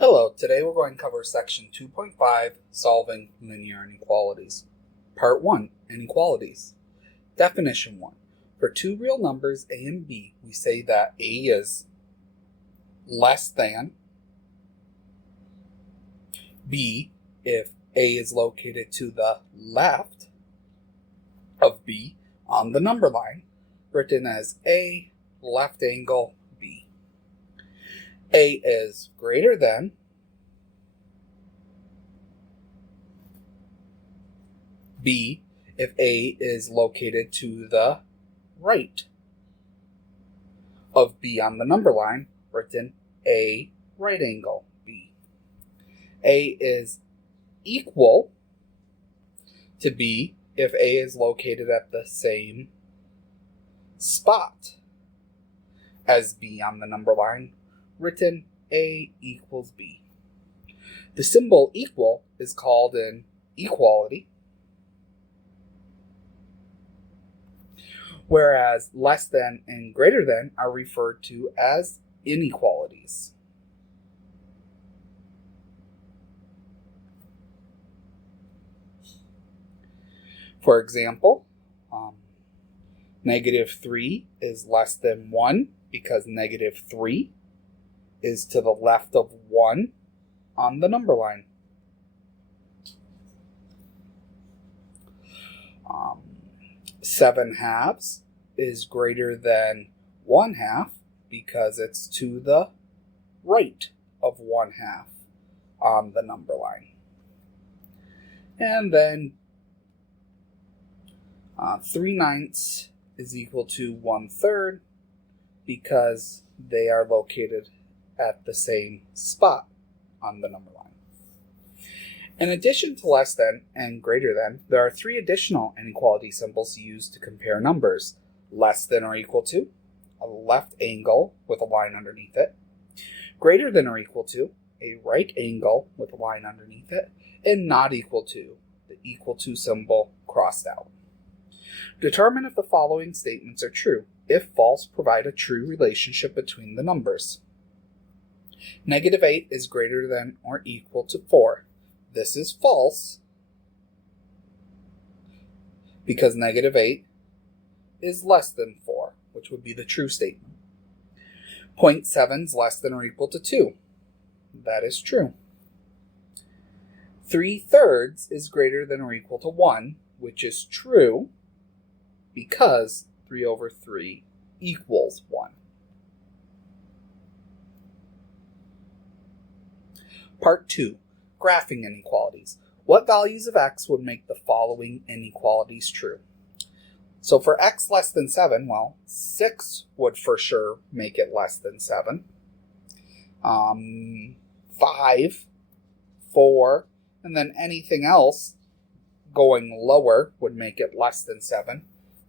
Hello, today we're going to cover section 2.5, Solving Linear Inequalities. Part 1, Inequalities. Definition 1. For two real numbers a and b, we say that a is less than b if a is located to the left of b on the number line, written as a left angle b. A is greater than b if a is located to the right of b on the number line, written a right angle b. A is equal to b if a is located at the same spot as b on the number line, written a equals b. The symbol equal is called an equality, whereas less than and greater than are referred to as inequalities. For example, negative 3 is less than 1 because negative 3 is to the left of 1 on the number line. 7 halves is greater than 1 half because it's to the right of 1 half on the number line. And then 3/9 is equal to 1/3 because they are located at the same spot on the number line. In addition to less than and greater than, there are 3 additional inequality symbols used to compare numbers: less than or equal to, a left angle with a line underneath it, greater than or equal to, a right angle with a line underneath it, and not equal to, the equal to symbol crossed out. Determine if the following statements are true. If false, provide a true relationship between the numbers. Negative 8 is greater than or equal to 4. This is false because negative 8 is less than 4, which would be the true statement. 0.7 is less than or equal to 2. That is true. 3/3 is greater than or equal to 1, which is true because 3/3 equals 1. Part 2. Graphing inequalities. What values of x would make the following inequalities true? So for x less than 7, well, 6 would for sure make it less than 7. 5, 4, and then anything else going lower would make it less than 7.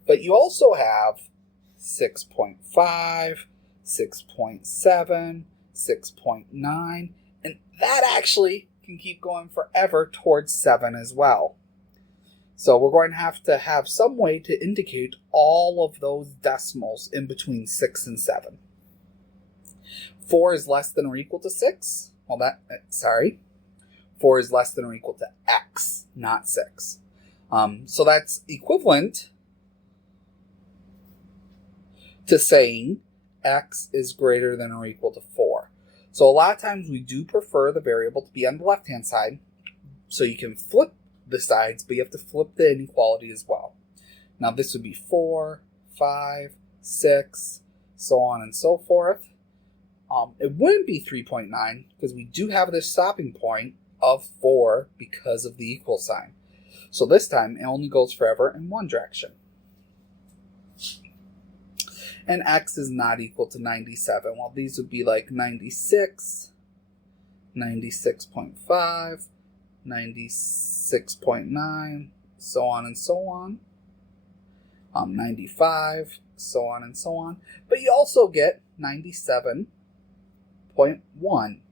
But you also have 6.5, 6.7, 6.9, and that actually can keep going forever towards 7 as well. So we're going to have some way to indicate all of those decimals in between 6 and 7. 4 is less than or equal to 6. 4 is less than or equal to x, not 6. So that's equivalent to saying x is greater than or equal to 4. So a lot of times we do prefer the variable to be on the left-hand side, so you can flip the sides, but you have to flip the inequality as well. Now this would be 4, 5, 6, so on and so forth. It wouldn't be 3.9 because we do have this stopping point of 4 because of the equal sign. So this time it only goes forever in one direction. And x is not equal to 97. Well, these would be like 96, 96.5, 96.9, so on and so on. 95, so on and so on. But you also get 97.1,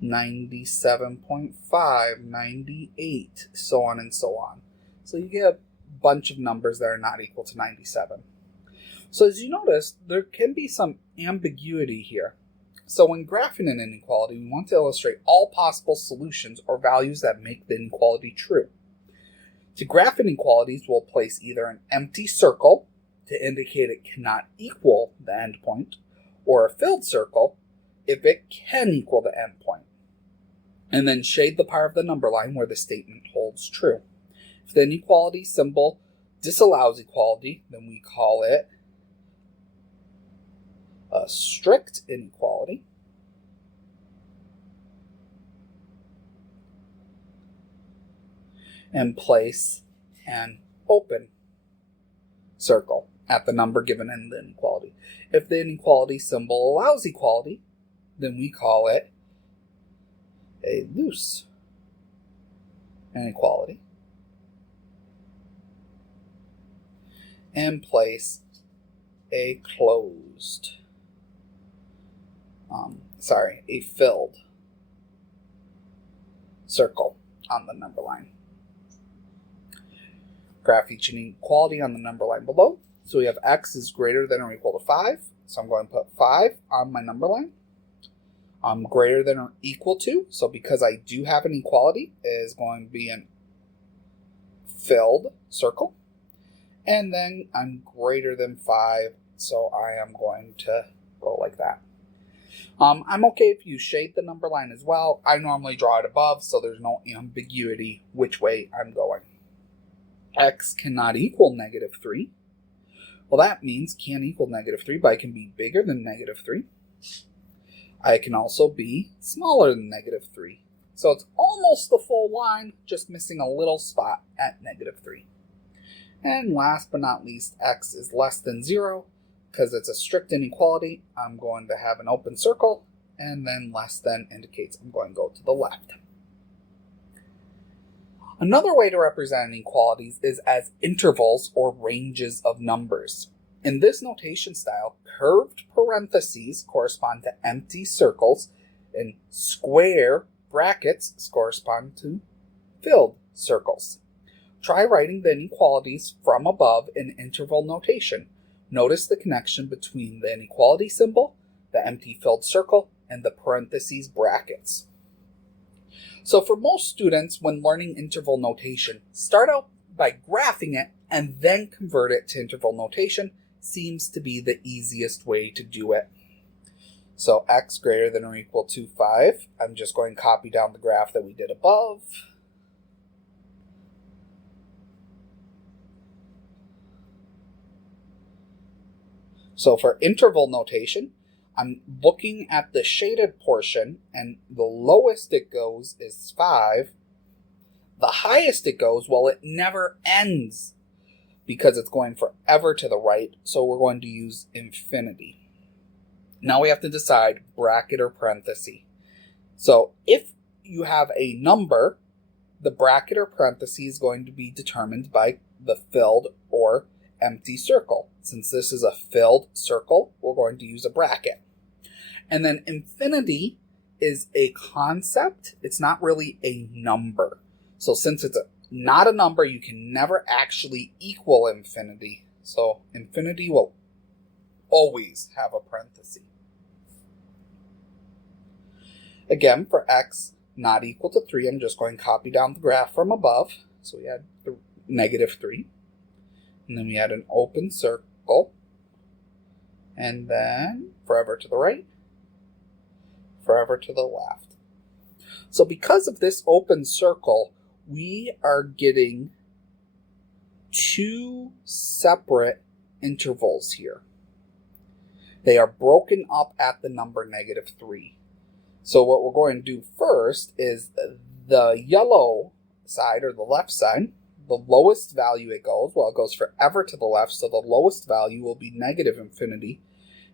97.5, 98, so on and so on. So you get a bunch of numbers that are not equal to 97. So as you notice, there can be some ambiguity here. So when graphing an inequality, we want to illustrate all possible solutions or values that make the inequality true. To graph inequalities, we'll place either an empty circle to indicate it cannot equal the endpoint, or a filled circle if it can equal the endpoint, and then shade the part of the number line where the statement holds true. If the inequality symbol disallows equality, then we call it a strict inequality. And place an open circle at the number given in the inequality. If the inequality symbol allows equality, then we call it a loose inequality. And place a filled circle on the number line. Graph each inequality on the number line below. So we have x is greater than or equal to 5. So I'm going to put 5 on my number line. Greater than or equal to. So because I do have an equality, it is going to be an filled circle. And then I'm greater than 5. So I am going to go like that. I'm okay if you shade the number line as well. I normally draw it above, so there's no ambiguity which way I'm going. X cannot equal negative 3. Well, that means can't equal negative 3, but I can be bigger than negative 3. I can also be smaller than negative 3. So it's almost the full line, just missing a little spot at negative 3. And last but not least, x is less than 0. Because it's a strict inequality, I'm going to have an open circle, and then less than indicates I'm going to go to the left. Another way to represent inequalities is as intervals or ranges of numbers. In this notation style, curved parentheses correspond to empty circles, and square brackets correspond to filled circles. Try writing the inequalities from above in interval notation. Notice the connection between the inequality symbol, the empty filled circle, and the parentheses brackets. So for most students, when learning interval notation, start out by graphing it and then convert it to interval notation seems to be the easiest way to do it. So x greater than or equal to 5. I'm just going to copy down the graph that we did above. So for interval notation, I'm looking at the shaded portion, and the lowest it goes is 5. The highest it goes, well, it never ends because it's going forever to the right, so we're going to use infinity. Now we have to decide bracket or parenthesis. So if you have a number, the bracket or parenthesis is going to be determined by the filled or empty circle. Since this is a filled circle, we're going to use a bracket. And then infinity is a concept. It's not really a number. So since it's not a number, you can never actually equal infinity. So infinity will always have a parenthesis. Again, for x not equal to 3, I'm just going to copy down the graph from above. So we had negative 3. And then we had an open circle. And then forever to the right, forever to the left. So because of this open circle, we are getting two separate intervals here. They are broken up at the number negative 3. So what we're going to do first is the yellow side, or the left side, the lowest value it goes, well, it goes forever to the left, so the lowest value will be negative infinity.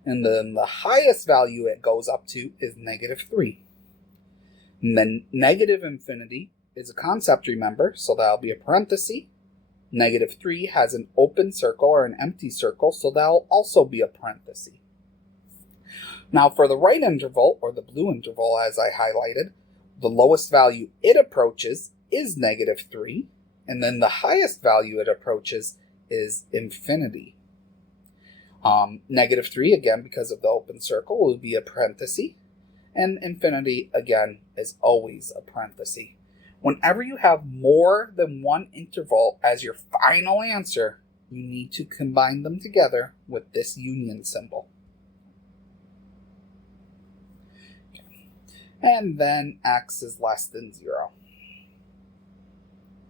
And then the highest value it goes up to is negative 3. And then negative infinity is a concept, remember, so that'll be a parenthesis. Negative 3 has an open circle or an empty circle, so that'll also be a parenthesis. Now for the right interval, or the blue interval as I highlighted, the lowest value it approaches is negative 3, and then the highest value it approaches is infinity. Negative 3, again, because of the open circle, will be a parenthesis. And infinity, again, is always a parenthesis. Whenever you have more than one interval as your final answer, you need to combine them together with this union symbol. Okay. And then x is less than 0.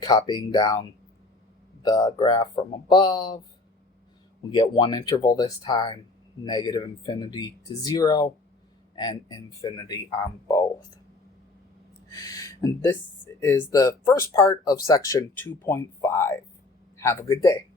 Copying down the graph from above, we get one interval this time, negative infinity to 0, and infinity on both. And this is the first part of section 2.5. Have a good day.